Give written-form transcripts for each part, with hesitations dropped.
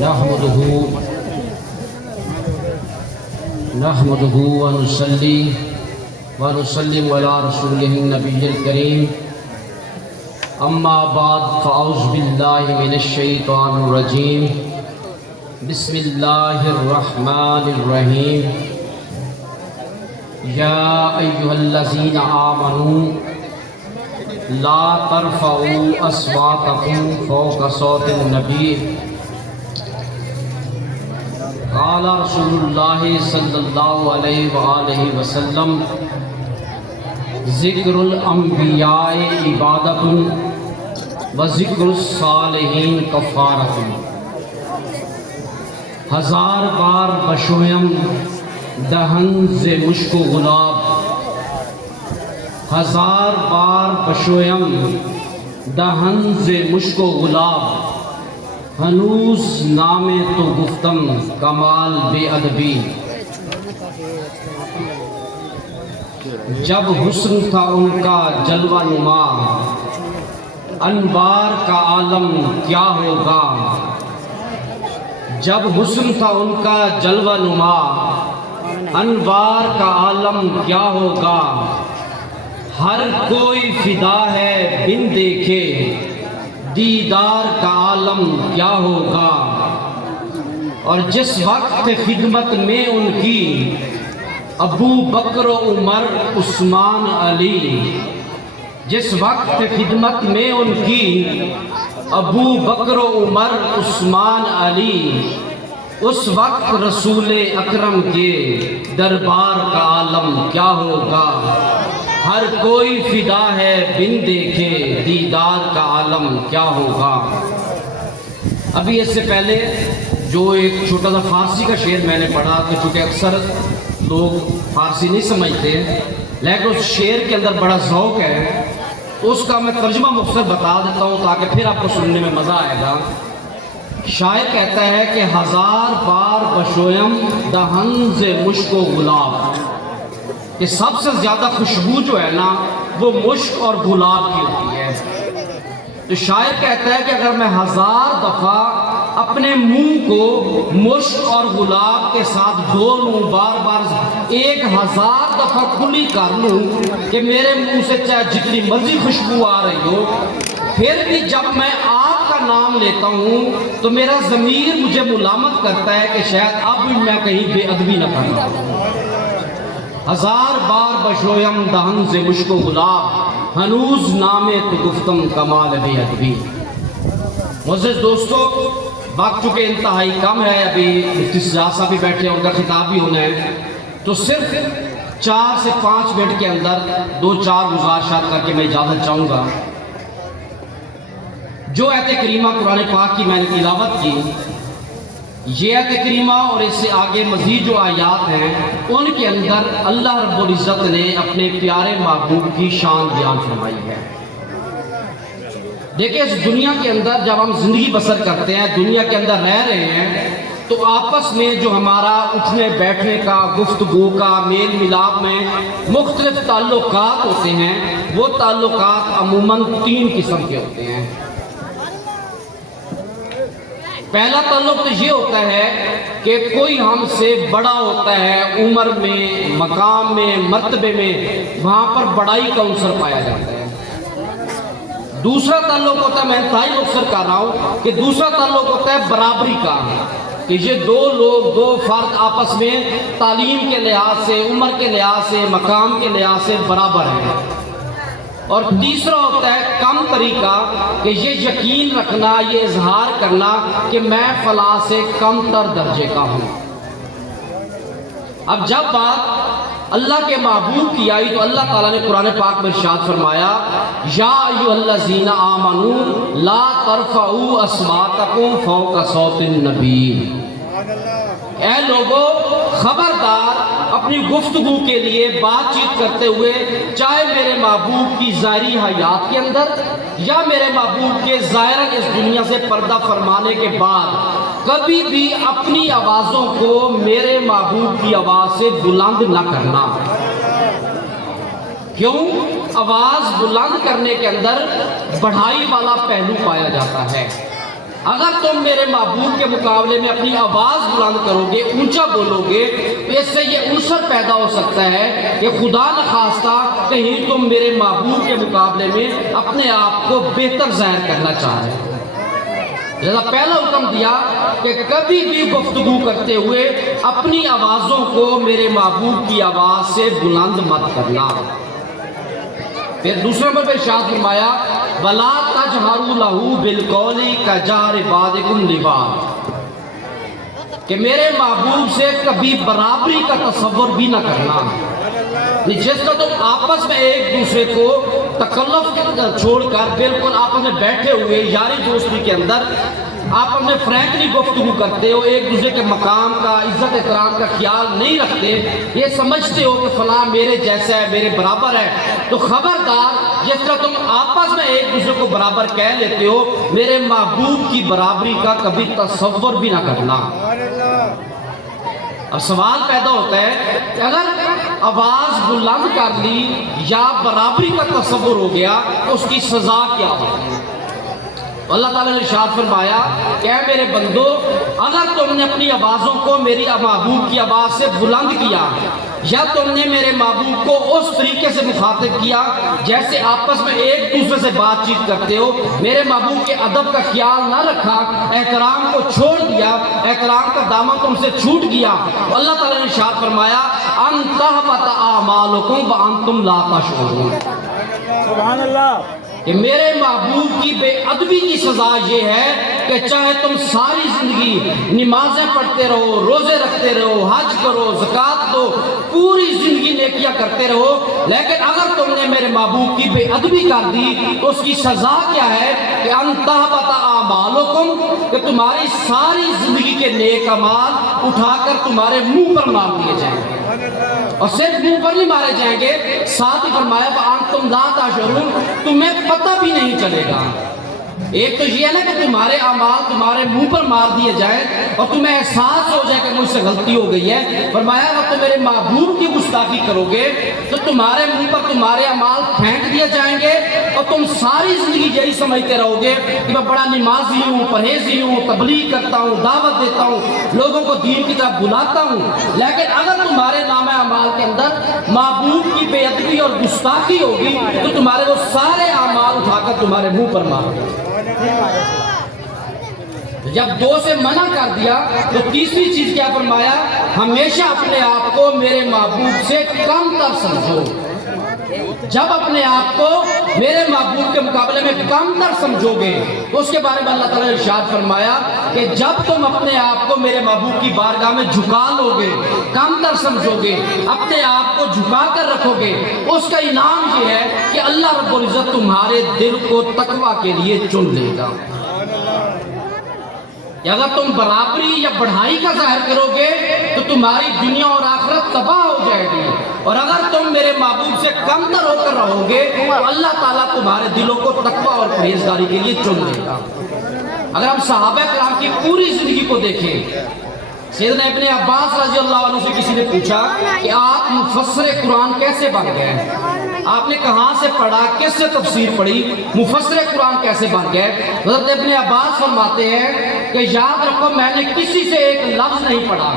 نحمده ونصلي ونسلم على رسوله النبي الكريم اما بعد فاعوذ بالله من الشيطان الرجيم بسم الله الرحمن الرحيم يا أيها الذين آمنوا لا ترفعوا أصواتكم فوق صوت النبي قال رسول الله صلى الله عليه وآله وسلم ذکر الانبیاء عبادت وذکر الصالحین کفارت ہزار بار بشویم دہن ز مشک و گلاب ہزار بار بشویم دہن ز مشک و گلاب ہنوز نام تو گفتم کمال بے ادبی جب حسن تھا ان کا جلوہ نما انوار کا عالم کیا ہوگا جب حسن تھا ان کا جلوہ نما انوار کا عالم کیا ہوگا ہر کوئی فدا ہے بن دیکھے دیدار کا عالم کیا ہوگا اور جس وقت خدمت میں ان کی ابو بکر و عمر عثمان علی جس وقت خدمت میں ان کی ابو بکر و عمر عثمان علی اس وقت رسول اکرم کے دربار کا عالم کیا ہوگا ہر کوئی فدا ہے بن دیکھے دیدار کا عالم کیا ہوگا۔ ابھی اس سے پہلے جو ایک چھوٹا سا فارسی کا شعر میں نے پڑھا کہ چونکہ اکثر لوگ فارسی نہیں سمجھتے لیکن اس شعر کے اندر بڑا ذوق ہے تو اس کا میں ترجمہ مختصر بتا دیتا ہوں تاکہ پھر آپ کو سننے میں مزہ آئے گا۔ شاعر کہتا ہے کہ ہزار بار بشویم دہن ز مشک و گلاب کہ سب سے زیادہ خوشبو جو ہے نا وہ مشک اور گلاب کی ہوتی ہے۔ تو شاعر کہتا ہے کہ اگر میں ہزار دفعہ اپنے منہ کو مشک اور گلاب کے ساتھ دھو لوں بار بار 1000 دفعہ کھلی کر لوں کہ میرے منہ سے چاہے جتنی مرضی خوشبو آ رہی ہو پھر بھی جب میں آپ کا نام لیتا ہوں تو میرا ضمیر مجھے ملامت کرتا ہے کہ شاید اب میں کہیں بے ادبی نہ کر رہا ہوں۔ ہزار بار بشویم دہن ز مشک و گلاب ہنوز نامے تو گفتم کمال بے ادبی۔ معزز دوستو وقت چونکہ انتہائی کم ہے ابھی مفتی سجاد صاحب بھی بیٹھے ہیں ان کا خطاب بھی ہونا ہے تو صرف 4 سے 5 منٹ کے اندر 2-4 گزارشات کر کے میں اجازت چاہوں گا۔ جو آیت کریمہ قرآن پاک کی میں نے تلاوت کی یہ آیت کریمہ اور اس سے آگے مزید جو آیات ہیں ان کے اندر اللہ رب العزت نے اپنے پیارے محبوب کی شان بیان فرمائی ہے۔ دیکھیں اس دنیا کے اندر جب ہم زندگی بسر کرتے ہیں دنیا کے اندر رہ رہے ہیں تو آپس میں جو ہمارا اٹھنے بیٹھنے کا گفتگو کا میل ملاپ میں مختلف تعلقات ہوتے ہیں وہ تعلقات عموماً 3 قسم کے ہوتے ہیں۔ پہلا تعلق تو یہ ہوتا ہے کہ کوئی ہم سے بڑا ہوتا ہے عمر میں مقام میں مرتبے میں وہاں پر بڑائی کا عنصر پایا جاتا ہے۔ دوسرا تعلق ہوتا ہے میں انتہائی مختصر کر رہا ہوں کہ دوسرا تعلق ہوتا ہے برابری کا کہ یہ 2 لوگ 2 فرد آپس میں تعلیم کے لحاظ سے عمر کے لحاظ سے مقام کے لحاظ سے برابر ہیں۔ اور تیسرا ہوتا ہے کم طریقہ کہ یہ یقین رکھنا یہ اظہار کرنا کہ میں فلاں سے کم تر درجے کا ہوں۔ اب جب بات اللہ کے محبوب کی آئی تو اللہ تعالیٰ نے قرآن پاک میں ارشاد فرمایا یا ایھا الذین آمنوا لا ترفعوا اصواتکم فوق صوت النبی، اے لوگو خبردار اپنی گفتگو کے لیے بات چیت کرتے ہوئے چاہے میرے محبوب کی ظاہری حیات کے اندر یا میرے محبوب کے ظاہراً اس دنیا سے پردہ فرمانے کے بعد کبھی بھی اپنی آوازوں کو میرے محبوب کی آواز سے بلند نہ کرنا۔ کیوں؟ آواز بلند کرنے کے اندر بڑھائی والا پہلو پایا جاتا ہے۔ اگر تم میرے محبوب کے مقابلے میں اپنی آواز بلند کرو گے، اونچا بولو گے، تو اس سے یہ عنصر پیدا ہو سکتا ہے کہ خدا نخواستہ کہیں تم میرے محبوب کے مقابلے میں اپنے آپ کو بہتر ظاہر کرنا چاہ رہے ہو۔ لہذا پہلا حکم دیا کہ کبھی بھی گفتگو کرتے ہوئے اپنی آوازوں کو میرے محبوب کی آواز سے بلند مت کرنا۔ پھر دوسرے نمبر پہ ارشاد فرمایا وَلَا تَجْهَرُوا لَهُ بِالْقَوْلِ كَجَهْرِ بَعْضِكُمْ لِبَعْضٍ، کہ میرے محبوب سے کبھی برابری کا تصور بھی نہ کرنا۔ جس کا تم آپس میں ایک دوسرے کو تکلف چھوڑ کر بالکل آپس میں بیٹھے ہوئے یاری دوستی کے اندر آپ اپنے فرینکلی گفتگو کرتے ہو، ایک دوسرے کے مقام کا، عزت احترام کا خیال نہیں رکھتے، یہ سمجھتے ہو کہ فلاں میرے جیسا ہے، میرے برابر ہے، تو خبردار جس طرح تم آپس میں ایک دوسرے کو برابر کہہ لیتے ہو، میرے محبوب کی برابری کا کبھی تصور بھی نہ کرنا۔ اب سوال پیدا ہوتا ہے کہ اگر آواز بلند کر لی یا برابری کا تصور ہو گیا تو اس کی سزا کیا ہوگی؟ اللہ تعالیٰ نے ارشاد فرمایا کہ اے میرے بندو، اگر تم نے اپنی آوازوں کو میری محبوب کی آواز سے بلند کیا یا تم نے میرے محبوب کو اس طریقے سے مخاطب کیا جیسے آپس میں ایک دوسرے سے بات چیت کرتے ہو، میرے محبوب کے ادب کا خیال نہ رکھا، احترام کو چھوڑ دیا، احترام کا دامن تم سے چھوٹ گیا، اللہ تعالیٰ نے ارشاد فرمایا ان تحبط اعمالکم وانتم لا تشعرون۔ سبحان اللہ۔ کہ میرے محبوب کی بے ادبی کی سزا یہ ہے کہ چاہے تم ساری زندگی نمازیں پڑھتے رہو، روزے رکھتے رہو، حج کرو، زکوٰۃ دو، پوری زندگی نیکیاں کرتے رہو، لیکن اگر تم نے میرے محبوب کی بے ادبی کر دی تو اس کی سزا کیا ہے کہ ان تحبط اعمالکم، کہ تمہاری ساری زندگی کے نیک اعمال اٹھا کر تمہارے منہ پر مار دیے جائیں گے، اور صرف منہ پر نہیں مارے جائیں گے، ساتھ ہی فرمایا وَأَنْتُمْ لَا تَشْعُرُونَ، تمہیں پتہ بھی نہیں چلے گا۔ ایک تو یہ ہے نا کہ تمہارے اعمال تمہارے منہ پر مار دیے جائیں اور تمہیں احساس ہو جائے کہ مجھ سے غلطی ہو گئی ہے، فرمایا اگر تم میرے محبوب کی گستاخی کرو گے تو تمہارے منہ پر تمہارے اعمال پھینک دیے جائیں گے اور تم ساری زندگی یہی سمجھتے رہو گے کہ میں بڑا نمازی ہوں، پرہیزی ہوں، تبلیغ کرتا ہوں، دعوت دیتا ہوں، لوگوں کو دین کی طرف بلاتا ہوں، لیکن اگر تمہارے نام اعمال کے اندر محبوب کی بے ادبی اور گستاخی ہوگی تو تمہارے وہ سارے اعمال اٹھا کر تمہارے منہ پر مار دیں۔ جب دو سے منع کر دیا تو تیسری چیز کیا فرمایا؟ ہمیشہ اپنے آپ کو میرے محبوب سے کم تر سمجھو۔ جب اپنے آپ کو میرے محبوب کے مقابلے میں کم تر سمجھو گے تو اس کے بارے میں اللہ تعالیٰ نے ارشاد فرمایا کہ جب تم اپنے آپ کو میرے محبوب کی بارگاہ میں جھکا لو گے، کم تر سمجھو گے، اپنے آپ کو جھکا کر رکھو گے، اس کا انعام یہ ہے کہ اللہ رب العزت تمہارے دل کو تقویٰ کے لیے چن لے گا۔ اگر تم برابری یا بڑھائی کا ظاہر کرو گے تو تمہاری دنیا اور آخرت تباہ ہو جائے گی، اور اگر تم میرے محبوب سے کم تر ہو کر رہو گے تو اللہ تعالیٰ تمہارے دلوں کو تقویٰ اور پرہیزگاری کے لیے چن لے گا۔ اگر ہم صحابہ کرام کی پوری زندگی کو دیکھیں، سیدنا ابن عباس رضی اللہ عنہ سے کسی نے پوچھا کہ آپ مفسر قرآن کیسے بن گئے؟ آپ نے کہاں سے پڑھا، کس سے تفسیر پڑھی، مفسر قرآن کیسے بن گئے؟ حضرت ابن عباس فرماتے ہیں کہ یاد رکھو میں نے کسی سے ایک لفظ نہیں پڑھا،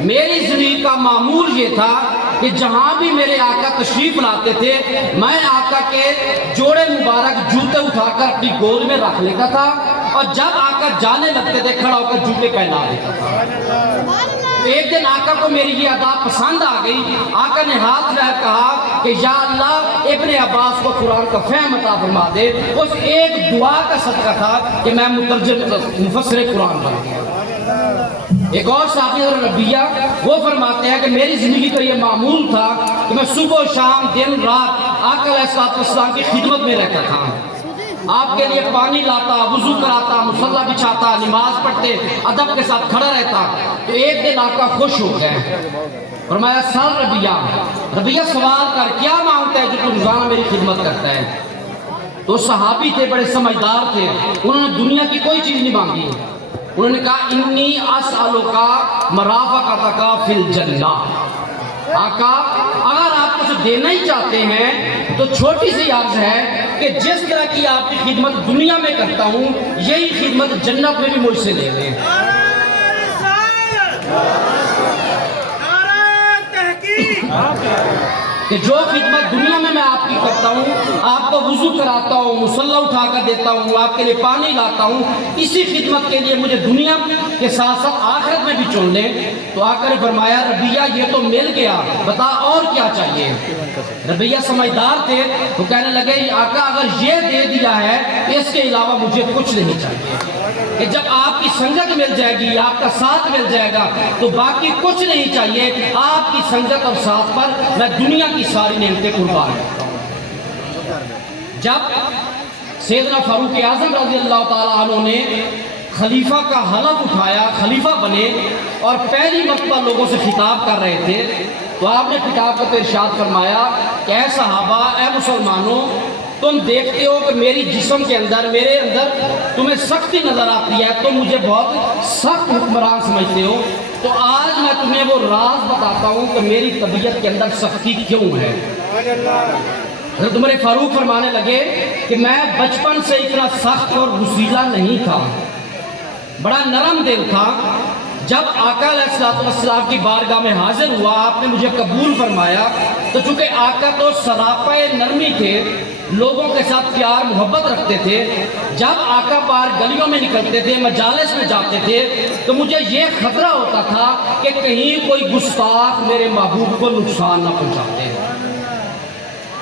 میری زندگی کا معمول یہ تھا کہ جہاں بھی میرے آقا تشریف لاتے تھے میں آقا کے جوڑے مبارک جوتے اٹھا کر اپنی گود میں رکھ لیتا تھا، اور جب آقا جانے لگتے تھے کھڑا ہو کر جوتے پہنا دیتا تھا۔ ایک دن آقا کو میری یہ ادا پسند آ گئی، آقا نے ہاتھ لے کہا کہ یا اللہ ابن عباس کو قرآن کا فہم عطا فرما دے۔ اس ایک دعا کا صدقہ تھا کہ میں مترجم مفسر قرآن بن گیا۔ ایک اور صحابی ربیہ وہ فرماتے ہیں کہ میری زندگی کا یہ معمول تھا کہ میں صبح و شام دن رات آقا علیہ السلام کی خدمت میں رہتا تھا، آپ کے لیے پانی لاتا، وضو کراتا، مصلی بچھاتا، نماز پڑھتے، ادب کے ساتھ کھڑا رہتا۔ تو ایک دن آقا خوش ہو گئے، فرمایا سال ربیہ سوال کر کیا مانگتا ہے جو تو روزانہ میری خدمت کرتا ہے؟ تو صحابی تھے، بڑے سمجھدار تھے، انہوں نے دنیا کی کوئی چیز نہیں مانگی، انہوں نے کہا انی اسألک مرافقتک فی الجنہ، آقا اگر آپ کچھ دینا ہی چاہتے ہیں تو چھوٹی سی عرض ہے کہ جس طرح کی آپ کی خدمت دنیا میں کرتا ہوں یہی خدمت جنت میں بھی مجھ سے لے لیں۔ کہ جو خدمت دنیا میں آپ کی کرتا ہوں، آپ کو وضو کراتا ہوں، مصلی اٹھا کر دیتا ہوں، آپ کے لیے پانی لاتا ہوں، اسی خدمت کے لیے مجھے دنیا کے ساتھ ساتھ آخرت میں بھی چن لیں۔ تو آقا نے فرمایا ربیہ یہ تو مل گیا، بتا اور کیا چاہیے؟ ربیہ سمجھدار تھے، وہ کہنے لگے آقا اگر یہ دے دیا ہے اس کے علاوہ مجھے کچھ نہیں چاہیے، کہ جب آپ کی سنگت مل جائے گی، آپ کا ساتھ مل جائے گا تو باقی کچھ نہیں چاہیے۔ آپ کی سنگت اور ساتھ پر میں دنیا کی ساری نعمتیں قربان کرتا ہوں۔ جب سیدنا فاروق اعظم رضی اللہ تعالیٰ عنہ نے خلیفہ کا حلف اٹھایا، خلیفہ بنے اور پہلی مرتبہ لوگوں سے خطاب کر رہے تھے تو آپ نے خطاب کا ارشاد فرمایا کہ اے صحابہ، اے مسلمانوں، تم دیکھتے ہو کہ میری جسم کے اندر، میرے اندر تمہیں سختی نظر آتی ہے، تم مجھے بہت سخت حکمران سمجھتے ہو، تو آج میں تمہیں وہ راز بتاتا ہوں کہ میری طبیعت کے اندر سختی کیوں ہے۔ حضرت عمر فاروق فرمانے لگے کہ میں بچپن سے اتنا سخت اور رسیلا نہیں تھا، بڑا نرم دل تھا۔ جب آقا علیہ السلام کی بارگاہ میں حاضر ہوا، آپ نے مجھے قبول فرمایا، تو چونکہ آقا تو سراپا نرمی تھے، لوگوں کے ساتھ پیار محبت رکھتے تھے، جب آقا باہر گلیوں میں نکلتے تھے، مجالس میں جاتے تھے تو مجھے یہ خطرہ ہوتا تھا کہ کہیں کوئی گستاخ میرے محبوب کو نقصان نہ پہنچاتے۔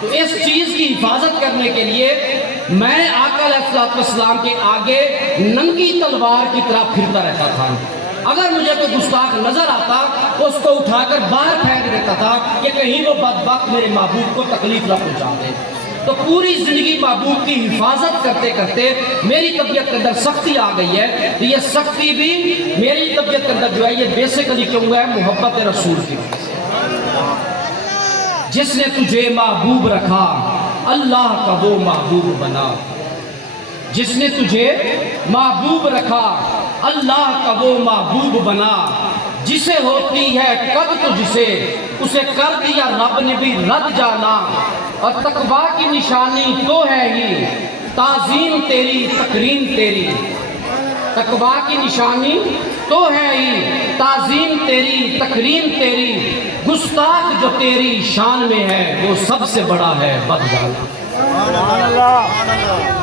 تو اس چیز کی حفاظت کرنے کے لیے میں آقا علیہ السلام کے آگے ننگی تلوار کی طرح پھرتا رہتا تھا۔ اگر مجھے کوئی گستاخ نظر آتا اس کو اٹھا کر باہر پھینک دیتا تھا کہ کہیں وہ بدبخت میرے محبوب کو تکلیف نہ پہنچا دے۔ تو پوری زندگی محبوب کی حفاظت کرتے کرتے میری طبیعت کے اندر سختی آ گئی ہے، تو یہ سختی بھی میری طبیعت کے اندر جو ہے یہ بیسیکلی کیوں ہے؟ محبت رسول کی وجہ سے۔ جس نے تجھے محبوب رکھا اللہ کا وہ محبوب بنا، جس نے تجھے محبوب رکھا اللہ کا وہ محبوب بنا، جسے ہوتی ہے قد تجھ سے اسے کر دیا رب نے بھی رد جانا، اور تقویٰ کی نشانی تو ہے ہی تعظیم تیری تکریم تیری، تقویٰ کی نشانی تو ہے ہی تعظیم تیری تکریم تیری، گستاخ جو تیری شان میں ہے وہ سب سے بڑا ہے بدجانا۔ سبحان اللہ۔